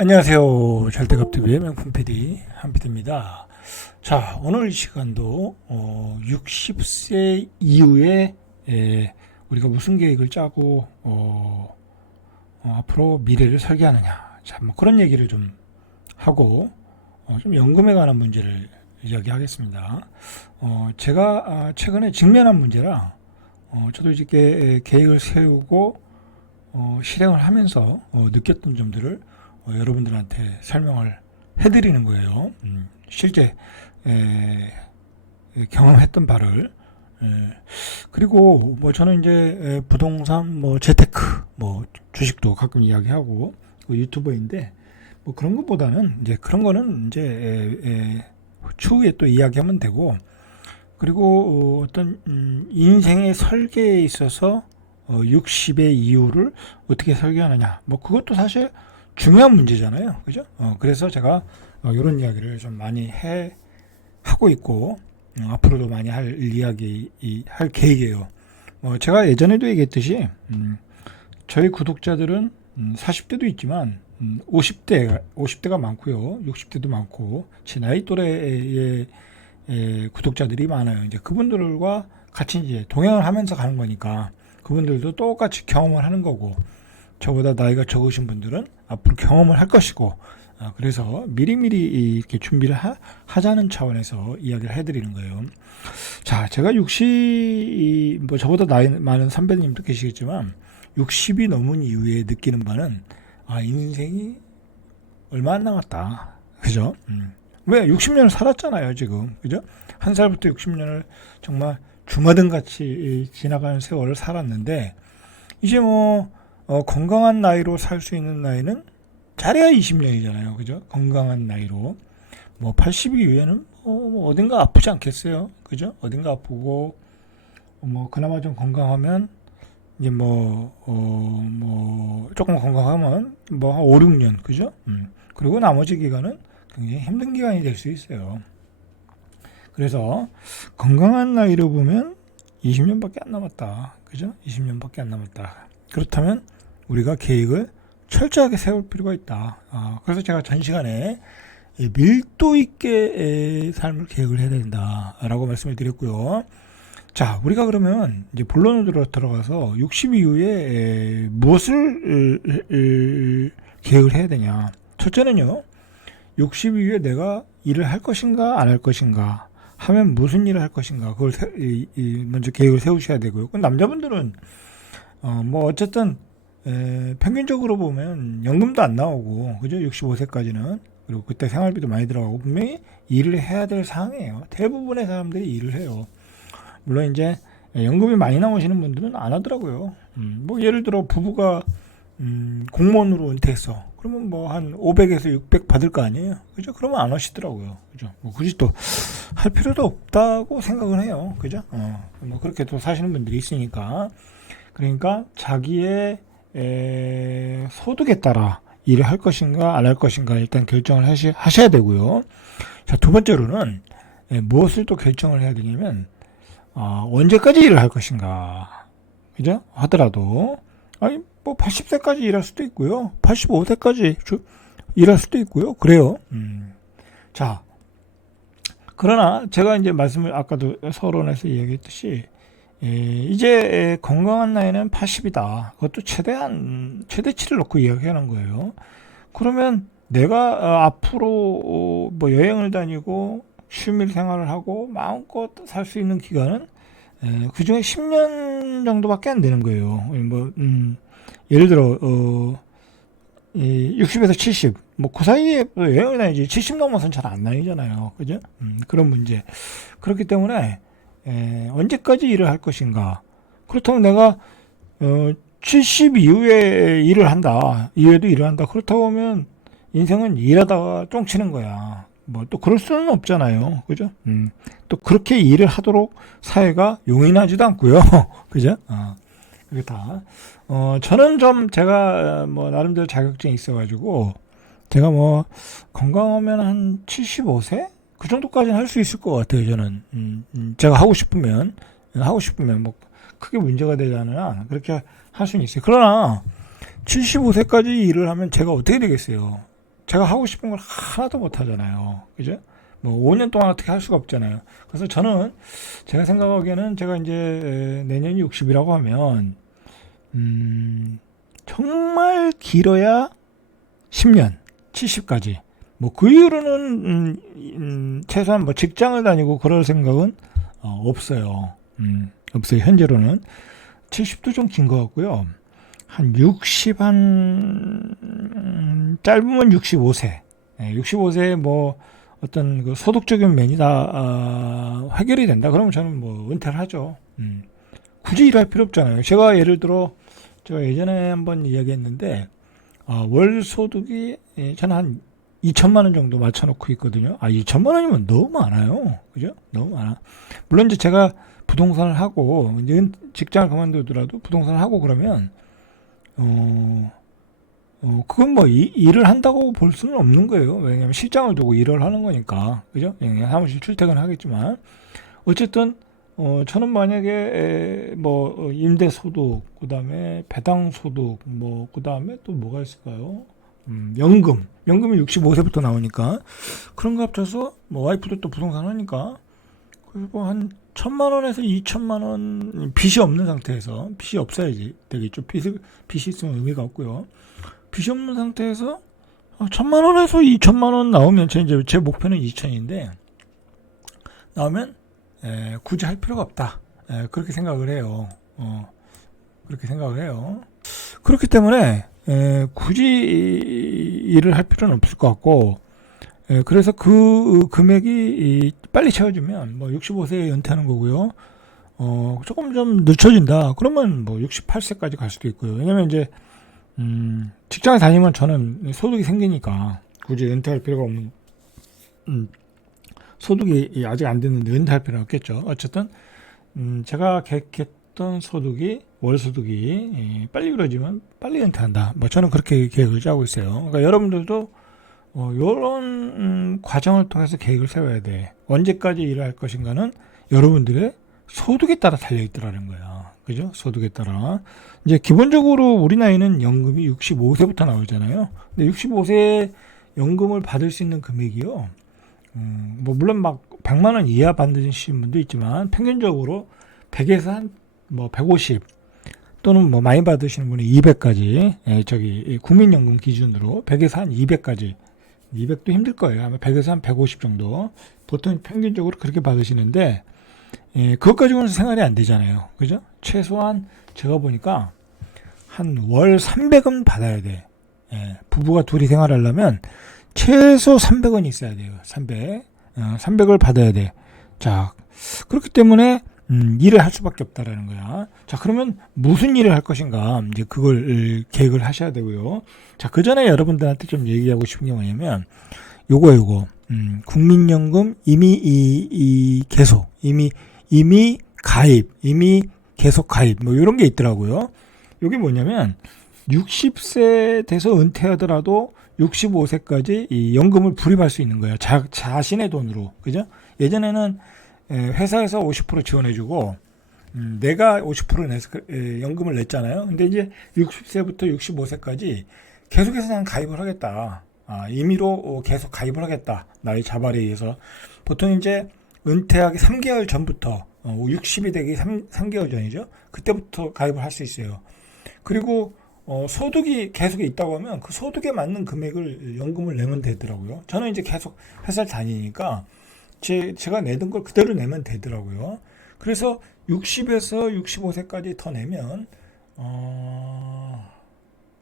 안녕하세요. 절대갑TV의 명품 PD 한PD입니다. 자, 오늘 이 시간도 60세 이후에 우리가 무슨 계획을 짜고 앞으로 미래를 설계하느냐, 자, 뭐 그런 얘기를 좀 하고 좀 연금에 관한 문제를 이야기하겠습니다. 제가 최근에 직면한 문제라 저도 이렇게 계획을 세우고 실행을 하면서 느꼈던 점들을 여러분들한테 설명을 해드리는 거예요. 실제 경험했던 바를. 그리고 뭐 저는 이제 부동산, 뭐 재테크, 뭐 주식도 가끔 이야기하고 유튜버인데 뭐 그런 것보다는 이제 그런 거는 이제 추후에 또 이야기하면 되고, 그리고 어떤 인생의 설계에 있어서 60의 이후를 어떻게 설계하느냐, 뭐 그것도 사실 중요한 문제잖아요, 그죠? 그래서 제가 이런 이야기를 좀 많이 하고 있고, 앞으로도 많이 할 계획이에요. 제가 예전에도 얘기했듯이 저희 구독자들은 40대도 있지만 50대가 많고요, 60대도 많고 제 나이 또래의 구독자들이 많아요. 이제 그분들과 같이 이제 동행을 하면서 가는 거니까 그분들도 똑같이 경험을 하는 거고, 저보다 나이가 적으신 분들은 앞으로 경험을 할 것이고, 그래서 미리미리 이렇게 준비를 하자는 차원에서 이야기를 해드리는 거예요. 자, 제가 뭐 저보다 나이 많은 선배님도 계시겠지만 60이 넘은 이후에 느끼는 바는 인생이 얼마 안 남았다, 그죠? 왜 60년을 살았잖아요, 지금, 그죠? 한 살부터 60년을 정말 주마등같이 지나가는 세월을 살았는데, 이제 뭐 건강한 나이로 살 수 있는 나이는 잘해야 20년이잖아요, 그죠? 건강한 나이로 뭐 80 이후에는 뭐 어딘가 아프지 않겠어요, 그죠? 어딘가 아프고 뭐 그나마 좀 건강하면 이제 뭐 조금 건강하면 뭐 한 5, 6년, 그죠? 그리고 나머지 기간은 굉장히 힘든 기간이 될 수 있어요. 그래서 건강한 나이로 보면 20년밖에 안 남았다, 그죠? 20년밖에 안 남았다. 그렇다면 우리가 계획을 철저하게 세울 필요가 있다. 그래서 제가 전 시간에 밀도 있게 삶을 계획을 해야 된다라고 말씀을 드렸고요. 자, 우리가 그러면 이제 본론으로 들어가서 60 이후에 무엇을 계획을 해야 되냐. 첫째는요, 60 이후에 내가 일을 할 것인가 안 할 것인가, 하면 무슨 일을 할 것인가, 그걸 먼저 계획을 세우셔야 되고요. 남자분들은 뭐 어쨌든 평균적으로 보면 연금도 안 나오고, 그죠? 65세까지는. 그리고 그때 생활비도 많이 들어가고 분명히 일을 해야 될 상황이에요. 대부분의 사람들이 일을 해요. 물론 이제 연금이 많이 나오시는 분들은 안 하더라고요. 뭐 예를 들어 부부가 공무원으로 은퇴했어. 그러면 뭐 한 500에서 600 받을 거 아니에요, 그죠? 그러면 안 하시더라고요, 그죠? 뭐 굳이 또 할 필요도 없다고 생각을 해요, 그죠? 뭐 그렇게 또 사시는 분들이 있으니까. 그러니까 자기의 소득에 따라 일을 할 것인가 안 할 것인가 일단 결정을 하셔야 되고요. 자, 두 번째로는 무엇을 또 결정을 해야 되냐면 언제까지 일을 할 것인가, 그죠? 하더라도 뭐 80세까지 일할 수도 있고요, 85세까지 일할 수도 있고요, 그래요. 자, 그러나 제가 이제 말씀을 아까도 서론에서 이야기했듯이 이제 건강한 나이는 80이다. 그것도 최대치를 놓고 이야기하는 거예요. 그러면 내가 앞으로 뭐 여행을 다니고 취미 생활을 하고 마음껏 살 수 있는 기간은 그 중에 10년 정도밖에 안 되는 거예요. 뭐 예를 들어 60에서 70, 뭐 그 사이에 여행을 다니지 70 넘어서는 잘 안 다니잖아요, 그죠? 그런 문제. 그렇기 때문에 언제까지 일을 할 것인가. 그렇다면 내가 70 이후에 일을 한다, 이후에도 일을 한다, 그렇다고 하면 인생은 일하다가 쫑치는 거야. 뭐 또 그럴 수는 없잖아요, 그죠? 또 그렇게 일을 하도록 사회가 용인하지도 않고요. 그죠? 그게 다 저는 좀 제가 뭐 나름대로 자격증이 있어가지고 제가 뭐 건강하면 한 75세 그 정도까지는 할 수 있을 것 같아요, 저는. 제가 하고 싶으면 뭐 크게 문제가 되지 않으나 그렇게 할 수는 있어요. 그러나 75세까지 일을 하면 제가 어떻게 되겠어요? 제가 하고 싶은 걸 하나도 못 하잖아요. 그죠? 뭐 5년 동안 어떻게 할 수가 없잖아요. 그래서 저는 제가 생각하기에는 제가 이제 내년이 60이라고 하면 정말 길어야 10년, 70까지. 뭐 그 이후로는 최소한 뭐 직장을 다니고 그럴 생각은 없어요. 없어요. 현재로는 70도 좀 긴 것 같고요. 한 60, 짧으면 65세. 65세에 뭐 어떤 그 소득적인 면이 다 해결이 된다. 그러면 저는 뭐 은퇴를 하죠. 굳이 일할 필요 없잖아요. 제가 예를 들어 제가 예전에 한번 이야기했는데 월 소득이 저는 한 2천만 원 정도 맞춰놓고 있거든요. 2천만 원이면 너무 많아요. 그죠? 너무 많아. 물론 이제 제가 부동산을 하고 이제 직장을 그만두더라도 부동산을 하고 그러면 그건 뭐 일을 한다고 볼 수는 없는 거예요. 왜냐하면 실장을 두고 일을 하는 거니까. 그죠? 사무실 출퇴근을 하겠지만 어쨌든 저는 만약에 뭐 임대소득, 그다음에 배당소득, 뭐 그다음에 또 뭐가 있을까요? 연금이 65세부터 나오니까 그런 거 합쳐서 뭐 와이프도 또 부동산 하니까 그리고 한 1,000만 원에서 2천만 원 빚이 없는 상태에서 빚이 없어야지 되겠죠. 빚이 있으면 의미가 없고요. 빚이 없는 상태에서 1,000만 원에서 2천만 원 나오면 제 목표는 2천인데 나오면 굳이 할 필요가 없다. 그렇게 생각을 해요. 그렇게 생각을 해요. 그렇기 때문에 굳이 일을 할 필요는 없을 것 같고 그래서 그 금액이 빨리 채워지면 뭐 65세에 은퇴하는 거고요. 조금 좀 늦춰진다. 그러면 뭐 68세까지 갈 수도 있고요. 왜냐면 이제 직장에 다니면 저는 소득이 생기니까 굳이 은퇴할 필요가 없는 소득이 아직 안 됐는데 은퇴할 필요는 없겠죠. 어쨌든 제가 계획했던 소득이 월 소득이 빨리 이루어지면 빨리 은퇴한다. 뭐 저는 그렇게 계획을 짜고 있어요. 그러니까 여러분들도 이런 과정을 통해서 계획을 세워야 돼. 언제까지 일을 할 것인가는 여러분들의 소득에 따라 달려 있더라는 거야. 그죠? 소득에 따라. 이제 기본적으로 우리 나이는 연금이 65세부터 나오잖아요. 근데 65세 연금을 받을 수 있는 금액이요. 뭐 물론 막 100만 원 이하 받으시는 분도 있지만 평균적으로 100에서 한 뭐 150 또는 뭐 많이 받으시는 분이 200까지 국민연금 기준으로 100에서 한 200까지 200도 힘들 거예요. 아마 100에서 한 150 정도 보통 평균적으로 그렇게 받으시는데 그것 가지고는 생활이 안 되잖아요. 그죠? 최소한 제가 보니까 한 월 300은 받아야 돼. 부부가 둘이 생활하려면 최소 300원이 있어야 돼요. 300을 받아야 돼. 자, 그렇기 때문에 일을 할 수밖에 없다라는 거야. 자, 그러면 무슨 일을 할 것인가? 이제 그걸 계획을 하셔야 되고요. 자, 그 전에 여러분들한테 좀 얘기하고 싶은 게 뭐냐면, 요거, 국민연금 이미 계속, 이미 가입, 이미 계속 가입, 뭐, 이런 게 있더라고요. 요게 뭐냐면, 60세 돼서 은퇴하더라도 65세까지 이 연금을 불입할 수 있는 거예요. 자신의 돈으로. 그죠? 예전에는 회사에서 50% 지원해주고 내가 50% 내서 연금을 냈잖아요. 근데 이제 60세부터 65세까지 계속해서 난 가입을 하겠다. 임의로 계속 가입을 하겠다. 나의 자발에 의해서. 보통 이제 은퇴하기 3개월 전부터 60이 되기 3개월 전이죠. 그때부터 가입을 할 수 있어요. 그리고 소득이 계속 있다고 하면 그 소득에 맞는 금액을 연금을 내면 되더라고요. 저는 이제 계속 회사를 다니니까 제가 내던 걸 그대로 내면 되더라고요. 그래서 60에서 65세까지 더 내면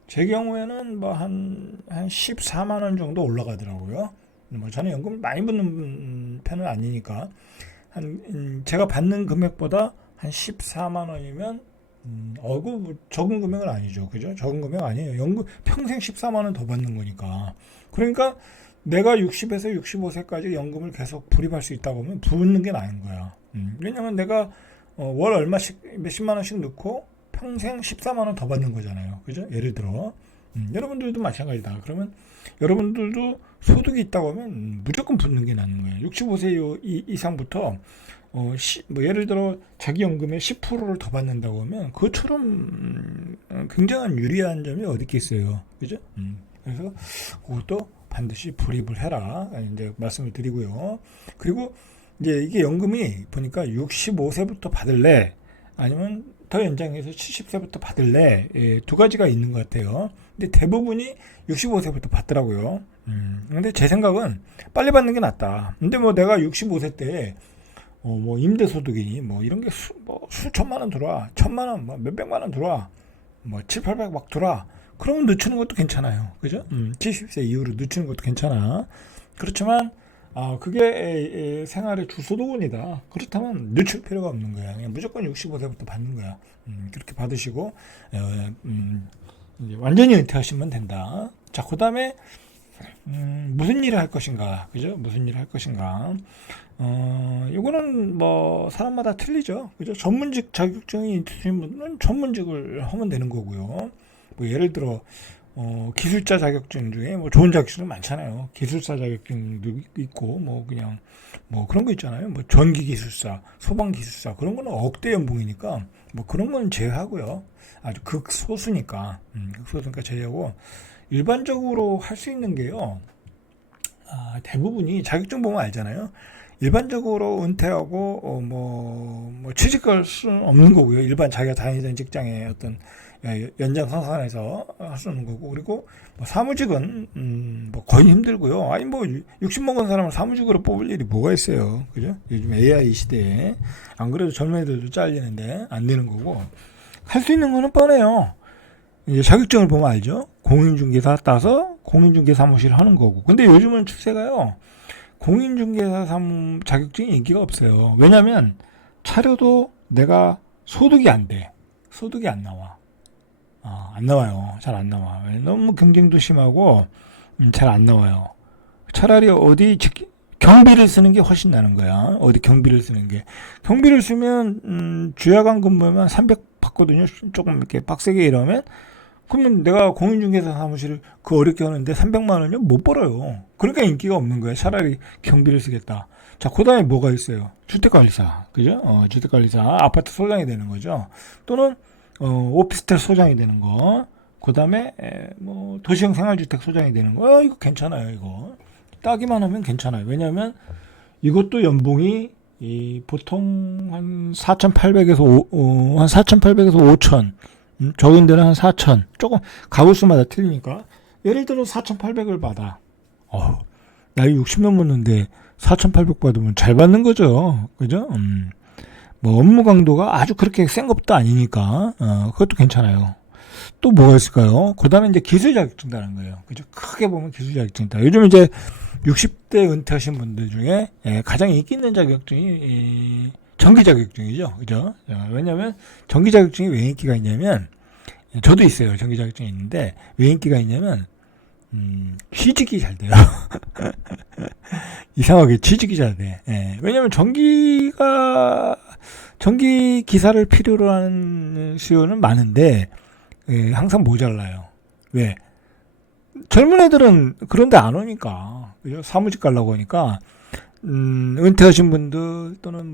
제 경우에는 뭐 한 14만 원 정도 올라가더라고요. 뭐 저는 연금을 많이 받는 편은 아니니까 제가 받는 금액보다 한 14만 원이면 뭐 적은 금액은 아니죠. 그죠? 적은 금액 아니에요. 연금 평생 14만 원 더 받는 거니까. 그러니까 내가 60에서 65세까지 연금을 계속 불입할 수 있다고 하면 부는 게 나은 거야. 왜냐면 내가 월 얼마씩 몇십만 원씩 넣고 평생 14만 원 더 받는 거잖아요. 그죠? 예를 들어 여러분들도 마찬가지다. 그러면 여러분들도 소득이 있다고 하면 무조건 붙는 게 나는 거예요. 65세 이상부터 뭐 예를 들어 자기 연금의 10%를 더 받는다고 하면 그것처럼 굉장한 유리한 점이 어디 있겠어요. 그죠? 그래서 그것도 반드시 불입을 해라. 이제 말씀을 드리고요. 그리고 이제 이게 연금이 보니까 65세부터 받을래? 아니면 더 연장해서 70세부터 받을래? 예, 두 가지가 있는 것 같아요. 근데 대부분이 65세부터 받더라고요. 근데 제 생각은 빨리 받는 게 낫다. 근데 뭐 내가 65세 때 뭐 임대소득이니 뭐 이런 게 수천만 원 들어와, 천만 원, 뭐 몇백만 원 들어와, 뭐 7, 800 막 들어와. 그러면 늦추는 것도 괜찮아요. 그죠? 70세 이후로 늦추는 것도 괜찮아. 그렇지만 그게 생활의 주소득원이다. 그렇다면 늦출 필요가 없는 거야. 그냥 무조건 65세부터 받는 거야. 그렇게 받으시고 이제 완전히 은퇴하시면 된다. 자, 그 다음에 무슨 일을 할 것인가, 그죠? 무슨 일을 할 것인가. 이거는 뭐 사람마다 틀리죠, 그죠? 전문직 자격증이 있으신 분은 전문직을 하면 되는 거고요. 뭐 예를 들어 기술자 자격증 중에 뭐 좋은 자격증도 많잖아요. 기술사 자격증도 있고 뭐 그냥 뭐 그런 거 있잖아요. 뭐 전기 기술사, 소방 기술사 그런 거는 억대 연봉이니까 뭐 그런 건 제외하고요. 아주 극소수니까 극소수니까 제외하고 일반적으로 할 수 있는 게요. 대부분이 자격증 보면 알잖아요. 일반적으로 은퇴하고 뭐 취직할 수는 없는 거고요. 일반 자기가 다니던 직장의 어떤 연장선상에서 할 수 있는 거고, 그리고 뭐 사무직은 뭐 거의 힘들고요. 아니 뭐 60 먹은 사람을 사무직으로 뽑을 일이 뭐가 있어요, 그죠? 요즘 AI 시대에 안 그래도 젊은 애들도 잘리는데 안 되는 거고, 할 수 있는 거는 뻔해요. 이제 자격증을 보면 알죠. 공인중개사 따서 공인중개 사무실 하는 거고. 근데 요즘은 추세가요. 공인중개사 자격증이 인기가 없어요. 왜냐면 차려도 내가 소득이 안 돼. 소득이 안 나와. 안 나와요. 잘 안 나와. 너무 경쟁도 심하고 잘 안 나와요. 차라리 어디 경비를 쓰는 게 훨씬 나는 거야. 어디 경비를 쓰는 게. 경비를 쓰면 주야간 근무면 300 받거든요. 조금 이렇게 빡세게 일하면. 그러면 내가 공인중개사 사무실을 그 어렵게 하는데 300만 원이요? 못 벌어요. 그러니까 인기가 없는 거예요. 차라리 경비를 쓰겠다. 자, 그 다음에 뭐가 있어요? 주택관리사. 그죠? 주택관리사. 아파트 소장이 되는 거죠. 또는, 오피스텔 소장이 되는 거. 그 다음에, 뭐, 도시형 생활주택 소장이 되는 거. 이거 괜찮아요, 이거. 따기만 하면 괜찮아요. 왜냐면, 이것도 연봉이, 보통 한 4,800에서 한 4,800에서 5,000. 적은 데는 한 4,000. 조금 가구수마다 틀리니까. 예를 들어 4,800을 받아. 나이 60 넘었는데 4,800 받으면 잘 받는 거죠. 그죠? 뭐 업무 강도가 아주 그렇게 센 것도 아니니까 그것도 괜찮아요. 또 뭐가 있을까요? 그 다음에 이제 기술 자격증이라는 거예요. 그죠? 크게 보면 기술 자격증이다. 요즘 이제 60대 은퇴하신 분들 중에 가장 인기 있는 자격증이 정기 자격증이죠. 그죠? 왜냐면 정기 자격증이 왜 인기가 있냐면, 저도 있어요. 정기 자격증이 있는데 왜 인기가 있냐면 취직이 잘 돼요. 이상하게 취직이 잘 돼. 왜냐면 전기 기사를 필요로 하는 수요는 많은데 항상 모자라요. 왜? 젊은 애들은 그런데 안 오니까. 그죠? 사무직 가려고 하니까 은퇴하신 분들 또는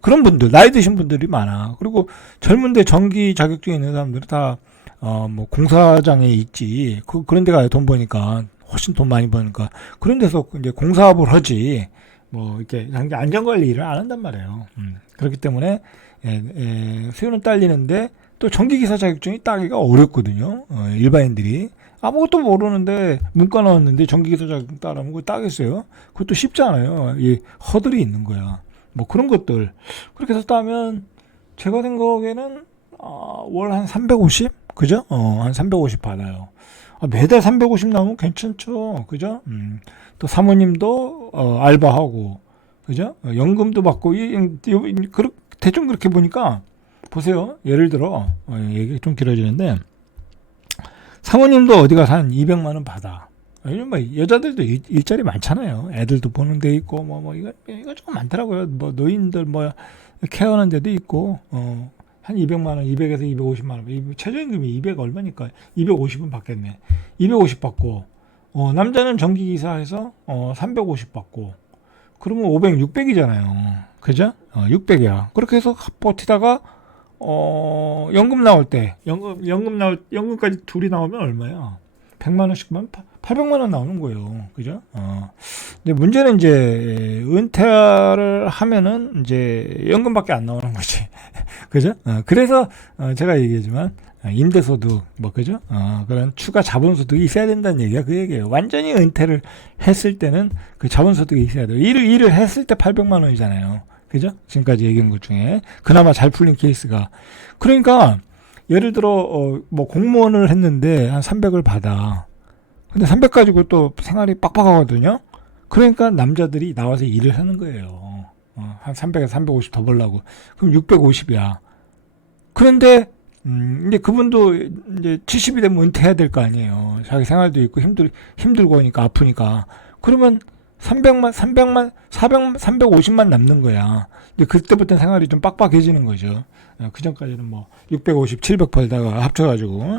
그런 분들, 나이 드신 분들이 많아. 그리고 젊은데 전기 자격증이 있는 사람들은 다 뭐 공사장에 있지. 그런 데 가야 돈 버니까 훨씬 돈 많이 버니까 그런 데서 이제 공사업을 하지. 뭐 이렇게 안전관리 일을 안 한단 말이에요. 그렇기 때문에 수요는 딸리는데 또 전기기사 자격증이 따기가 어렵거든요. 일반인들이 아무것도 모르는데 문과 나왔는데 전기기사 자격증 따라면 그거 따겠어요? 그것도 쉽지 않아요. 이 허들이 있는 거야. 뭐 그런 것들 그렇게 해서 따면 제가 생각에는 월 한 350? 그죠? 한 350 받아요. 매달 350 나오면 괜찮죠. 그죠? 또 사모님도 알바하고 그죠? 연금도 받고 대충 그렇게 보니까 보세요. 예를 들어 얘기 좀 길어지는데 사모님도 어디 가서 한 200만 원 받아. 요즘 뭐 여자들도 일자리 많잖아요. 애들도 보는 데 있고 이거 조금 많더라고요. 뭐 노인들 케어하는 데도 있고 한 200만 원, 200에서 250만 원. 최저임금이 200 얼마니까 250은 받겠네. 250 받고 남자는 전기기사에서 350 받고 그러면 500, 600이잖아요. 그죠? 600이야. 그렇게 해서 버티다가 연금 나올 때 연금까지 둘이 나오면 얼마야? 100만 원씩만 800만 원 나오는 거예요. 그죠? 근데 문제는 이제 은퇴를 하면은 이제 연금밖에 안 나오는 거지. 그죠? 그래서 제가 얘기하지만 임대소득 뭐 그죠? 그런 추가 자본소득이 있어야 된다는 얘기가 그 얘기예요. 완전히 은퇴를 했을 때는 그 자본소득이 있어야 돼요. 일을 했을 때 800만 원이잖아요. 그죠? 지금까지 얘기한 것 중에 그나마 잘 풀린 케이스가. 그러니까 예를 들어 뭐 공무원을 했는데 한 300을 받아. 근데 300 가지고 또 생활이 빡빡하거든요. 그러니까 남자들이 나와서 일을 하는 거예요. 한 300에서 350 더 벌라고. 그럼 650이야. 그런데 이제 그분도 이제 70이 되면 은퇴해야 될 거 아니에요. 자기 생활도 있고 힘들고 하니까 아프니까. 그러면 350만 남는 거야. 근데 그때부터 생활이 좀 빡빡해지는 거죠. 그 전까지는 뭐 650, 700 벌다가 합쳐가지고.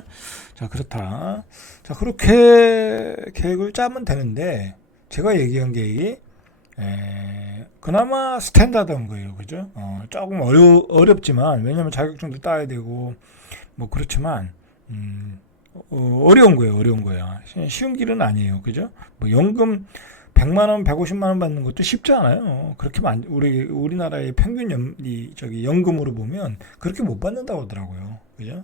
자, 그렇다. 자, 그렇게 계획을 짜면 되는데, 제가 얘기한 계획이, 그나마 스탠다드한 거예요. 그죠? 조금 어렵지만, 왜냐면 자격증도 따야 되고, 뭐 그렇지만, 어려운 거예요. 어려운 거야. 쉬운 길은 아니에요. 그죠? 뭐 연금 100만 원, 150만 원 받는 것도 쉽지 않아요. 그렇게 우리나라의 평균 연금으로 보면 그렇게 못 받는다고 하더라고요. 그죠?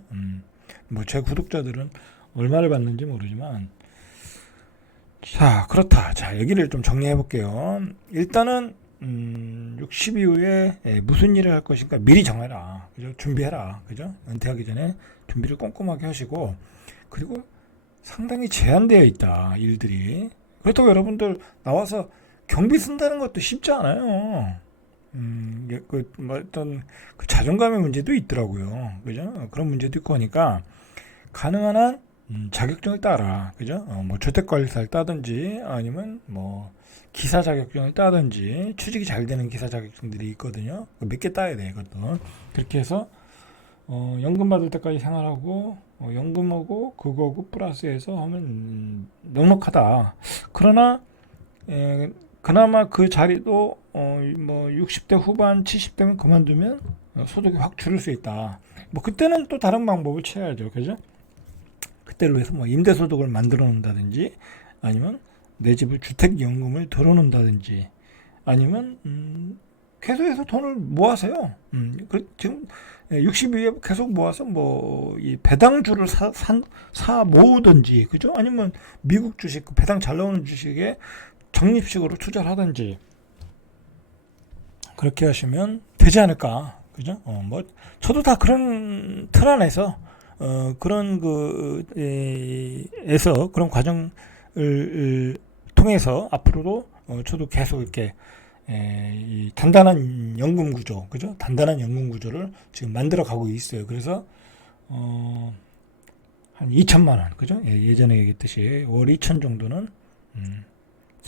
뭐 제 구독자들은 얼마를 받는지 모르지만, 자, 그렇다. 자, 얘기를 좀 정리해 볼게요. 일단은 60 이후에 무슨 일을 할 것인가 미리 정해라. 그죠? 준비해라. 그죠? 은퇴하기 전에 준비를 꼼꼼하게 하시고, 그리고 상당히 제한되어 있다. 일들이. 그렇다고 여러분들 나와서 경비 쓴다는 것도 쉽지 않아요. 어떤 그 자존감의 문제도 있더라고요. 그죠? 그런 문제도 있고 하니까 가능한 한 자격증을 따라. 그죠? 뭐 주택관리사를 따든지 아니면 뭐 기사 자격증을 따든지 취직이 잘 되는 기사 자격증들이 있거든요. 몇 개 따야 돼, 이것도. 그렇게 해서 연금 받을 때까지 생활하고 연금하고 그거하고 플러스해서 하면 넉넉하다. 그러나 그나마 그 자리도 뭐 60대 후반 70대면 그만두면 소득이 확 줄을 수 있다. 뭐 그때는 또 다른 방법을 취해야죠. 그죠? 그때로 해서 뭐 임대소득을 만들어 놓는다든지 아니면 내 집을 주택연금을 들어 놓는다든지 아니면 계속해서 돈을 모아서요. 지금 60위에 계속 모아서 뭐 이 배당주를 사 모으든지, 그죠? 아니면 미국 주식, 배당 잘 나오는 주식에 적립식으로 투자를 하든지 그렇게 하시면 되지 않을까, 그죠? 뭐 저도 다 그런 틀 안에서 그런 에서 그런 과정을 통해서 앞으로도 저도 계속 이렇게 이 단단한 연금 구조, 그죠? 단단한 연금 구조를 지금 만들어 가고 있어요. 그래서 한 2천만 원, 그죠? 예전에 얘기했듯이 월 2천 정도는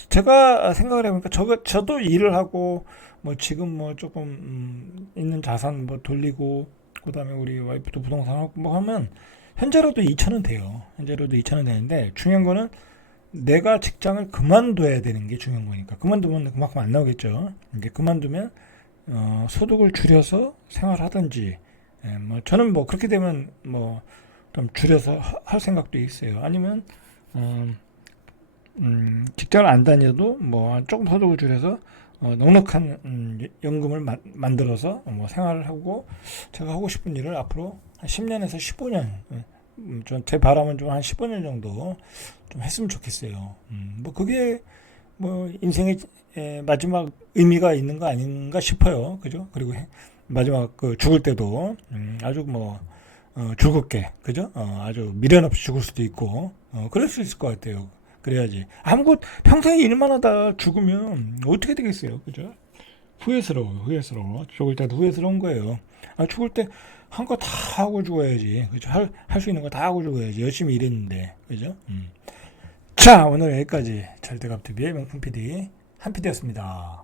제가 생각을 해보니까 저도 일을 하고 뭐 지금 뭐 조금 있는 자산 뭐 돌리고 그다음에 우리 와이프도 부동산 하고 뭐 하면 현재로도 2천은 돼요. 현재로도 2천은 되는데 중요한 거는 내가 직장을 그만둬야 되는 게 중요한 거니까. 그만두면 그만큼 안 나오겠죠. 이게 그만두면 소득을 줄여서 생활하든지, 뭐 저는 뭐 그렇게 되면 뭐 좀 줄여서 할 생각도 있어요. 아니면 직장을 안 다녀도 뭐 조금 소득을 줄여서 넉넉한 연금을 만들어서 뭐 생활을 하고 제가 하고 싶은 일을 앞으로 한 10년에서 15년, 제 바람은 좀 한 15년 정도 좀 했으면 좋겠어요. 뭐 그게 뭐 인생의 마지막 의미가 있는 거 아닌가 싶어요. 그죠? 그리고 마지막 그 죽을 때도 아주 뭐 즐겁게, 그죠? 아주 미련 없이 죽을 수도 있고 그럴 수 있을 것 같아요. 그래야지. 아무것 평생 일만 하다 죽으면 어떻게 되겠어요, 그죠? 후회스러워. 죽을 때도 후회스러운 거예요. 죽을 때 한 거 다 하고 죽어야지, 그죠? 할 수 있는 거 다 하고 죽어야지. 열심히 일했는데, 그죠? 자, 오늘 여기까지 절대갑TV의 명품 PD 한 PD였습니다.